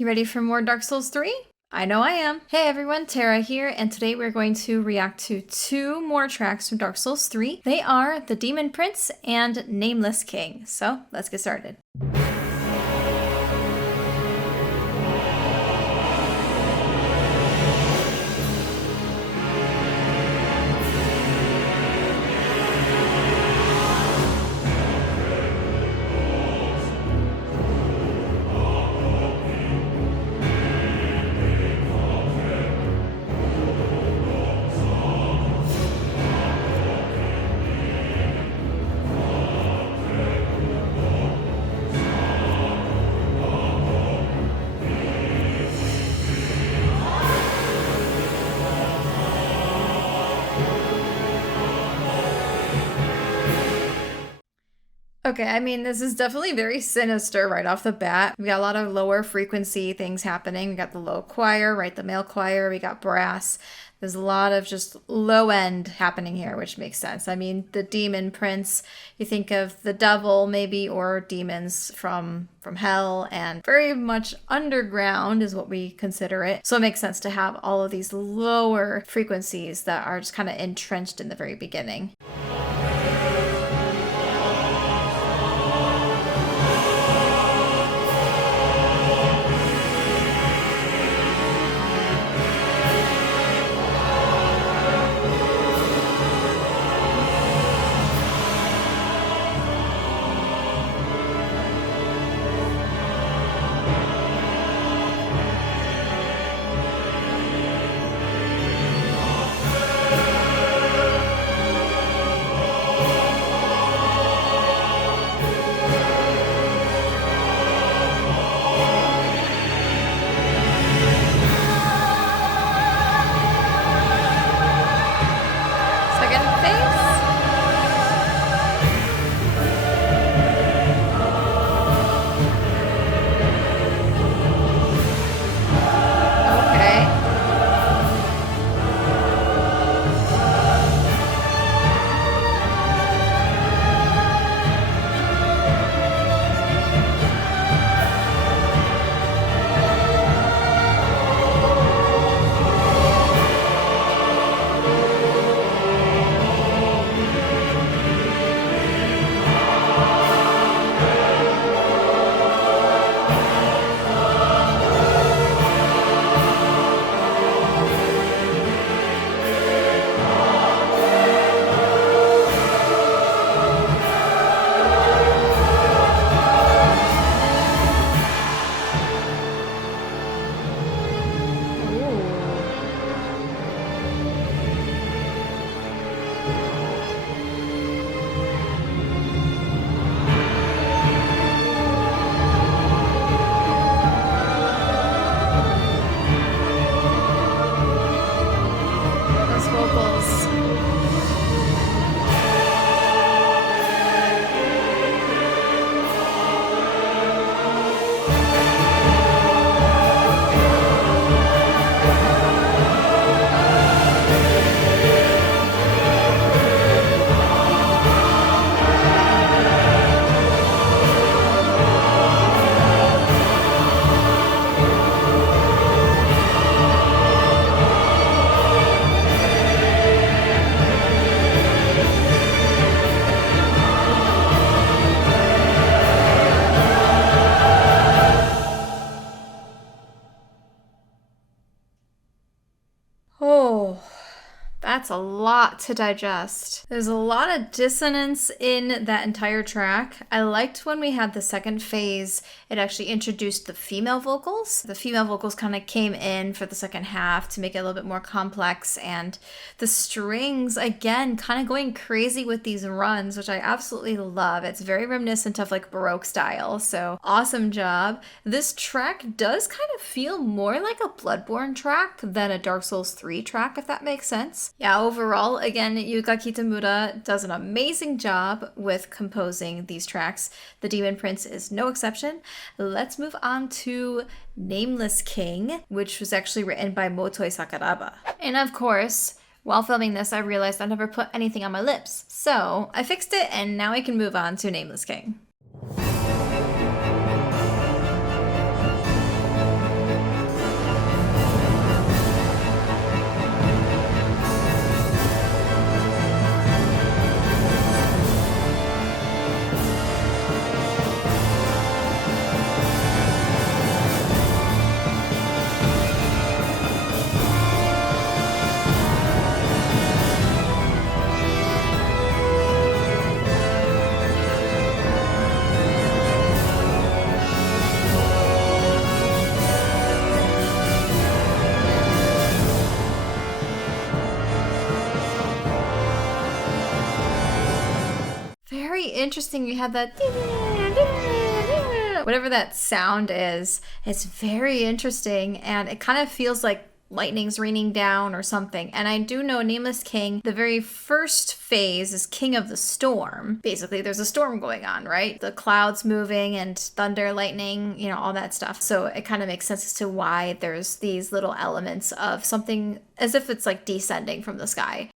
You ready for more Dark Souls 3? I know I am. Hey everyone, Tera here, and today we're going to react to two more tracks from Dark Souls 3. They are The Demon Prince and Nameless King. So, let's get started. Okay, I mean, this is definitely very sinister right off the bat. We got a lot of lower frequency things happening. We got the low choir, right? The male choir. We got brass. There's a lot of just low end happening here, which makes sense. I mean, the demon prince, you think of the devil maybe, or demons from hell, and very much underground is what we consider it. So it makes sense to have all of these lower frequencies that are just kind of entrenched in the very beginning. Oh, that's a lot to digest. There's a lot of dissonance in that entire track. I liked when we had the second phase, it actually introduced the female vocals. The female vocals kind of came in for the second half to make it a little bit more complex, and the strings, again, kind of going crazy with these runs, which I absolutely love. It's very reminiscent of like Baroque style, so awesome job. This track does kind of feel more like a Bloodborne track than a Dark Souls 3 track, if that makes sense. Yeah, overall, again, Yuka Kitamura does an amazing job with composing these tracks. The Demon Prince is no exception. Let's move on to Nameless King, which was actually written by Motoi Sakuraba. And of course, while filming this, I realized I never put anything on my lips. So I fixed it, and now I can move on to Nameless King. interesting. You have that whatever that sound is. It's very interesting, and it kind of feels like lightning's raining down or something. And I do know Nameless King, the very first phase is King of the Storm. Basically, there's a storm going on, right? The clouds moving and thunder, lightning, you know, all that stuff. So it kind of makes sense as to why there's these little elements of something as if it's like descending from the sky.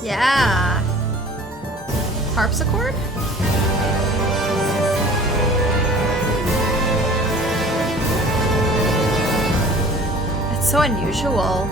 Yeah. Harpsichord? It's so unusual.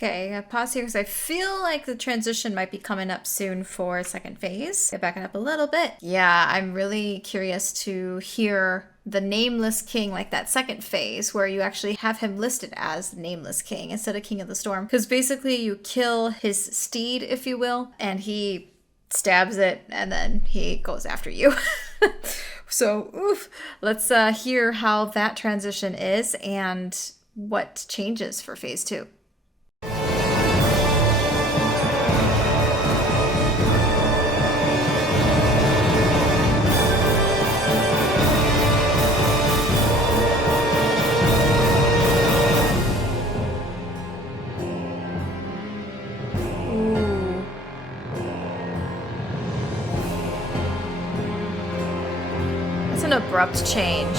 Okay, I pause here because I feel like the transition might be coming up soon for second phase. Get backing up a little bit. Yeah, I'm really curious to hear the Nameless King, like that second phase where you actually have him listed as the Nameless King instead of King of the Storm. Because basically you kill his steed, if you will, and he stabs it and then he goes after you. So, oof. Let's hear how that transition is and what changes for phase 2. An abrupt change.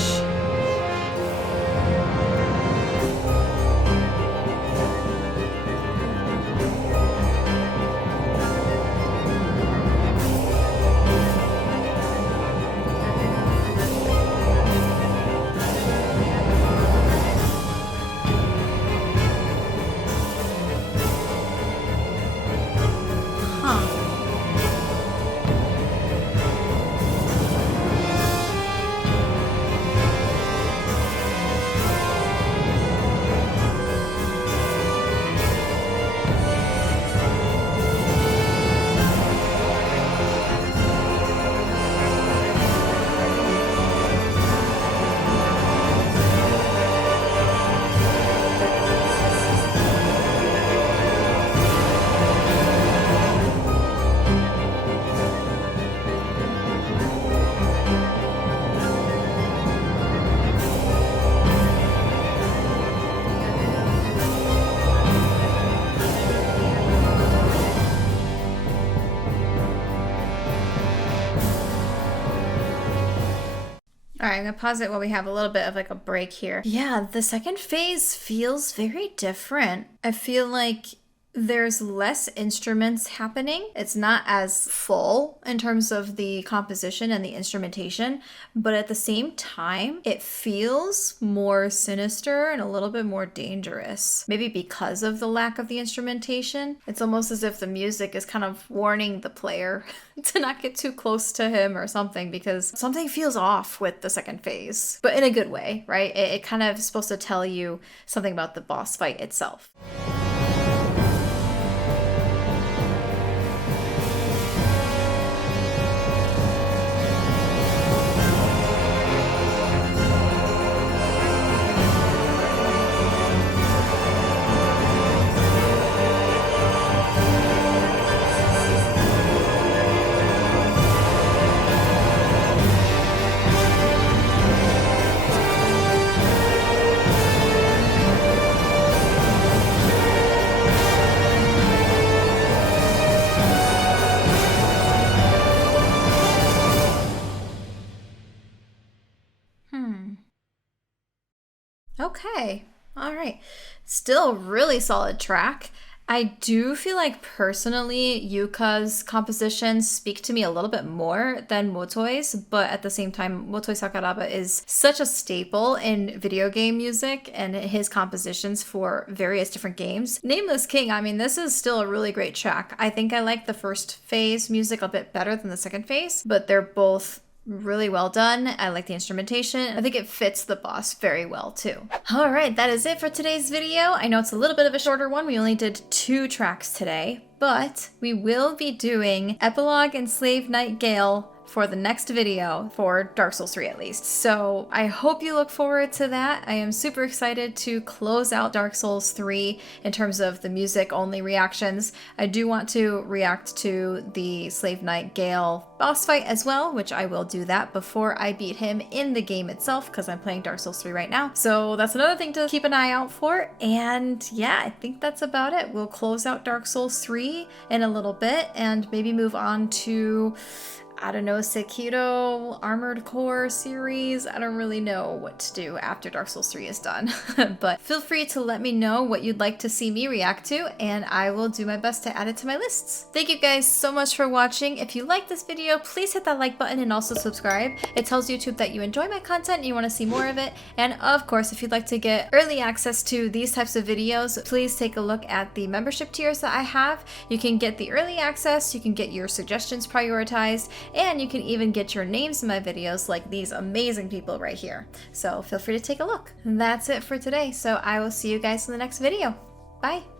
All right, I'm gonna pause it while we have a little bit of like a break here. Yeah, the second phase feels very different. I feel like there's less instruments happening. It's not as full in terms of the composition and the instrumentation, but at the same time, it feels more sinister and a little bit more dangerous. Maybe because of the lack of the instrumentation. It's almost as if the music is kind of warning the player to not get too close to him or something, because something feels off with the second phase, but in a good way, right? It kind of is supposed to tell you something about the boss fight itself. Okay. All right. Still really solid track. I do feel like personally Yuka's compositions speak to me a little bit more than Motoi's, but at the same time, Motoi Sakuraba is such a staple in video game music and his compositions for various different games. Nameless King, I mean, this is still a really great track. I think I like the first phase music a bit better than the second phase, but they're both really well done. I like the instrumentation. I think it fits the boss very well too. All right, that is it for today's video. I know it's a little bit of a shorter one. We only did 2 tracks today, but we will be doing Epilogue and Slave Knight Gael for the next video for Dark Souls 3 at least. So I hope you look forward to that. I am super excited to close out Dark Souls 3 in terms of the music only reactions. I do want to react to the Slave Knight Gael boss fight as well, which I will do that before I beat him in the game itself because I'm playing Dark Souls 3 right now. So that's another thing to keep an eye out for. And yeah, I think that's about it. We'll close out Dark Souls 3 in a little bit and maybe move on to, I don't know, Sekiro Armored Core series. I don't really know what to do after Dark Souls 3 is done. But feel free to let me know what you'd like to see me react to, and I will do my best to add it to my lists. Thank you guys so much for watching. If you like this video, please hit that like button and also subscribe. It tells YouTube that you enjoy my content and you want to see more of it. And of course, if you'd like to get early access to these types of videos, please take a look at the membership tiers that I have. You can get the early access, you can get your suggestions prioritized, and you can even get your names in my videos like these amazing people right here. So feel free to take a look. And that's it for today. So I will see you guys in the next video. Bye.